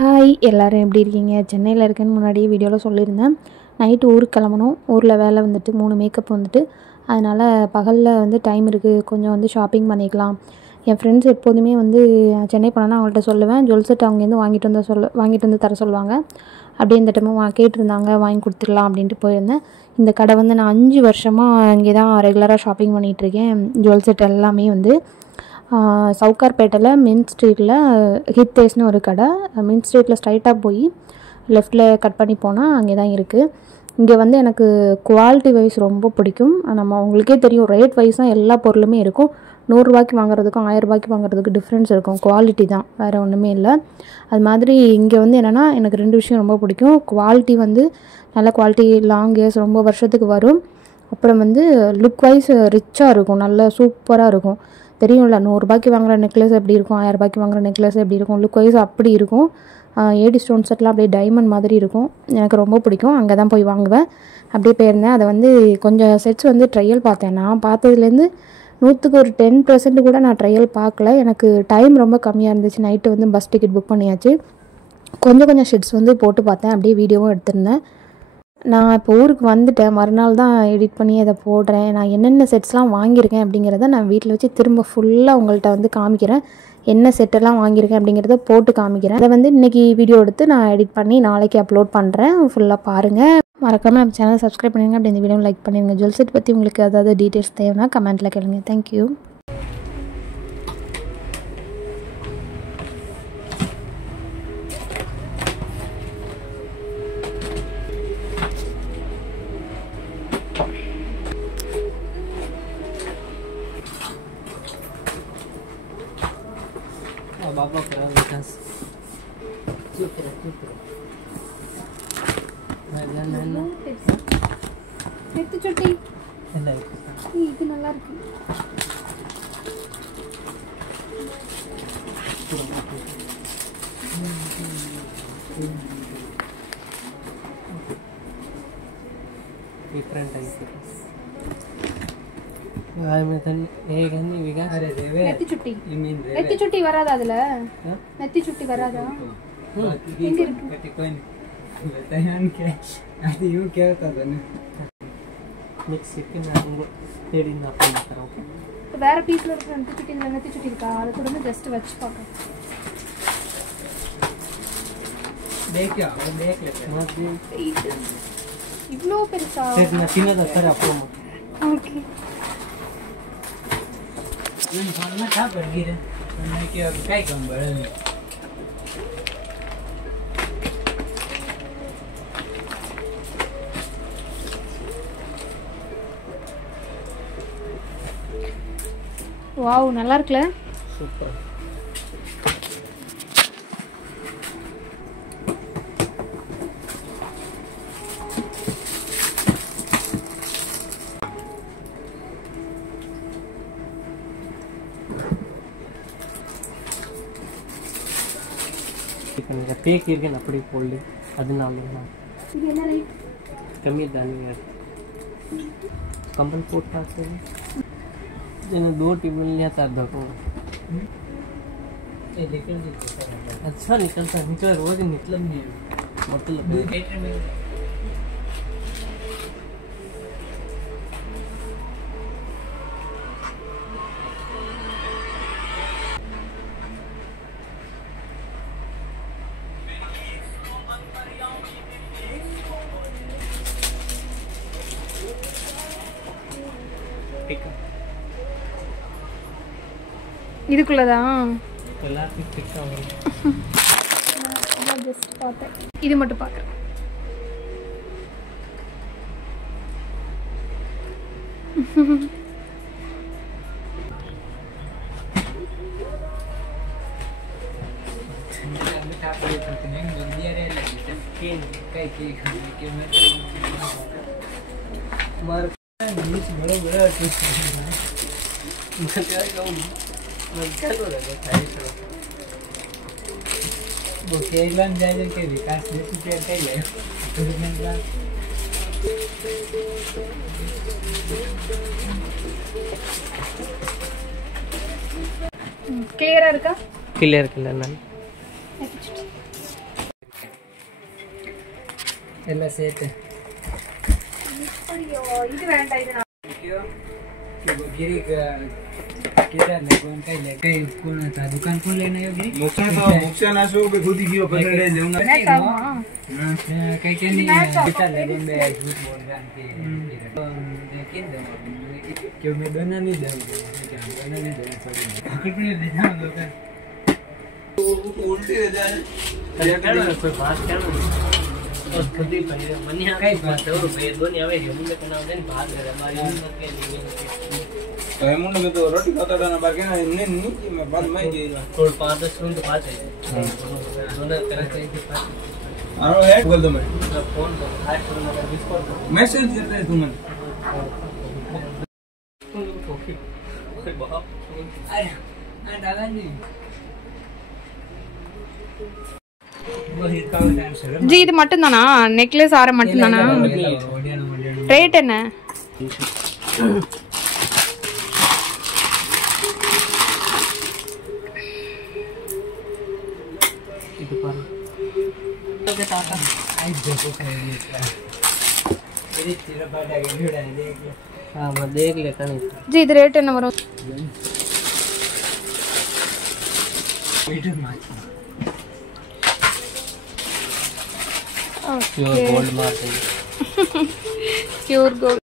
Hi எல்லோரும் எப்படி இருக்கீங்க? சென்னையில் இருக்கேன்னு முன்னாடியே வீடியோவில் சொல்லியிருந்தேன். நைட்டு ஊருக்கு கிளம்பணும். ஊரில் வேலை வந்துட்டு 3 மேக்கப் வந்துட்டு, அதனால் பகலில் வந்து டைம் இருக்குது, கொஞ்சம் வந்து ஷாப்பிங் பண்ணிக்கலாம். என் ஃப்ரெண்ட்ஸ் எப்போதுமே வந்து சென்னை போனேன்னா அவங்கள்ட்ட சொல்லுவேன், ஜுவல் செட் அங்கேருந்து வாங்கிட்டு வந்து தர சொல்லுவாங்க. அப்படியே இந்த டைமும் கேட்டிருந்தாங்க, வாங்கி கொடுத்துடலாம் அப்படின்ட்டு போயிருந்தேன். இந்த கடை வந்து நான் 5 வருஷமாக இங்கே தான் ரெகுலராக ஷாப்பிங் பண்ணிகிட்ருக்கேன். ஜுவல் செட் எல்லாமே வந்து சவுகார்பேட்டையில் மின் ஸ்ட்ரீட்டில் ஹித்தேஸ்னு ஒரு கடை. மின் ஸ்ட்ரீட்டில் ஸ்ட்ரைட்டாக போய் லெஃப்ட்டில் கட் பண்ணி போனால் அங்கே தான் இருக்குது. இங்கே வந்து எனக்கு குவாலிட்டி வைஸ் ரொம்ப பிடிக்கும். நம்ம உங்களுக்கே தெரியும், ரேட் வைஸ் தான் எல்லா பொருளுமே இருக்கும். 100 ரூபாய்க்கு வாங்குறதுக்கும் 1000 ரூபாய்க்கு வாங்குறதுக்கு டிஃப்ரென்ஸ் இருக்கும். குவாலிட்டி தான், வேறு ஒன்றுமே இல்லை. அது மாதிரி இங்கே வந்து என்னென்னா எனக்கு 2 விஷயம் ரொம்ப பிடிக்கும். குவாலிட்டி வந்து நல்ல குவாலிட்டி, லாங் இயர்ஸ், ரொம்ப வருஷத்துக்கு வரும். அப்புறம் வந்து லுக் வைஸ் ரிச்சாக இருக்கும், நல்ல சூப்பராக இருக்கும். தெரியும்ல, 100 ரூபாய்க்கு வாங்குகிற நெக்லஸ் எப்படி இருக்கும், 1000 ரூபாய்க்கு வாங்குகிற நெக்லஸ் எப்படி இருக்கும், லுக் வைஸ் அப்படி இருக்கும். ஏடி ஸ்டோன் செட்லாம் அப்படியே டைமண்ட் மாதிரி இருக்கும். எனக்கு ரொம்ப பிடிக்கும். அங்கே தான் போய் வாங்குவேன். அப்படியே போயிருந்தேன். அதை வந்து கொஞ்சம் செட்ஸ் வந்து ட்ரையல் பார்த்தேன். நான் பார்த்ததுலேருந்து 100க்கு ஒரு 10% கூட நான் ட்ரையல் பார்க்கல. எனக்கு டைம் ரொம்ப கம்மியாக இருந்துச்சு. நைட்டு வந்து பஸ் டிக்கெட் புக் பண்ணியாச்சு. கொஞ்சம் செட்ஸ் வந்து போட்டு பார்த்தேன். அப்படியே வீடியோவும் எடுத்திருந்தேன். நான் இப்போ ஊருக்கு வந்துட்டேன். மறுநாள் தான் எடிட் பண்ணி அதை போடுறேன். நான் என்னென்ன செட்ஸ்லாம் வாங்கியிருக்கேன் அப்படிங்கிறத நான் வீட்டில் வச்சு திரும்ப ஃபுல்லாக உங்கள்கிட்ட வந்து காமிக்கிறேன். என்ன செட்டெல்லாம் வாங்கியிருக்கேன் அப்படிங்கிறத போட்டு காமிக்கிறேன். அதை வந்து இன்றைக்கி வீடியோ எடுத்து நான் எடிட் பண்ணி நாளைக்கு அப்லோட் பண்ணுறேன். ஃபுல்லாக பாருங்கள். மறக்காமல் நம்ம சேனலை சப்ஸ்கிரைப் பண்ணுங்க. அப்படி இந்த வீடியோ லைக் பண்ணுங்கள். ஜுவல் செட் பற்றி உங்களுக்கு ஏதாவது டீட்டெயில்ஸ் தேவைன்னா கமெண்ட்டில் கேளுங்க. தேங்க்யூ. Baba keras super. நெத்தி சுட்டி என்ன இது நல்லா இருக்கு. डिफरेंट टाइप यार मैं तो एक है नहीं विकास अरे देवे நெத்தி சுட்டி you mean देवे நெத்தி சுட்டி வராதா? அதுல நெத்தி சுட்டி வராதா? எங்க இருக்கு? कटी कोई नहीं बतायान के அது யூ கேட்டா ना மிக்ஸ் சிக்கன் நான் தேடி நான் பண்ணுறேன். ஓகே, வேற பீஸ்ல இருக்கிற நெத்தி சுட்டி இல்ல, நெத்தி சுட்டி இருக்கா? அதை கூட வந்து ஜஸ்ட் வச்சு பார்க்க. देखिए वो देख लेते हैं. இவ்ளோ பெருசா? சரி நான் சின்னதா தர அப்புறம். ஓகே, ये खाना क्या कर रही है? मैं क्या काय काम कर रही है? வாவ், நல்லா இருக்குல? சூப்பர். பேக் இருக்கேன் அப்படி போடல, அதனால இது என்ன ரேட்? कमी दानी कंबल पोटाते हैं 2 टेबल लिया था देखो अच्छा निकल रोज निकल नहीं मतलब இதுக்குள்ளதான் எல்லாத்தையும் பிக் ஆகும். ஜஸ்ட் பார்த்தேன், இது மட்டும் பார்க்குறேன். केरलन जाए के विकास देश के कई है கிளியரா இருக்கா? கிளியர் கிளியர் நான் எல்லாம் சேர்த்து இது வேண்டாம் இது गिरी किधर ले कौन था दुकान कौन लेना है गिरी मुक्सा ना सो पे खुद ही क्यों पकड़ ले जाऊंगा कहीं के नहीं किधर ले बंदे झूठ बोल रहे हैं लेकिन क्यों मैं दोनों नहीं दूंगा दोनों नहीं दूंगा पकड़ नहीं ले जाऊं दुकान उल्टी हो जाए कोई बात क्या और खुद ही पहले मनी आ गई बात और ये दोनों आवे जो मुझे कहना देन बात करे हमारी हिम्मत के लिए मुंड में तो रोटी खाता रहना बाकी ना नहीं मैं बाद में गई थोड़ा 5-10 मिनट बाद है दोनों तरह से आरो है बोल दो मैं फोन पर हाथ पर मगर डिस्कॉर्ड मैसेज देते हैं तुम कोई बाप अरे दादा जी ஜி இது மட்டும் தானா நெக்லஸ் ஆரம் மட்டும் தானா ரேட் என்ன இது பாரு ओके ताता आई देखो कहीं मेरी तेरा बात आगे वीडियो देख ले हां मैं देख ले कहीं ஜி இது ரேட் என்ன வரும் मीटर मार pure gold mark pure gold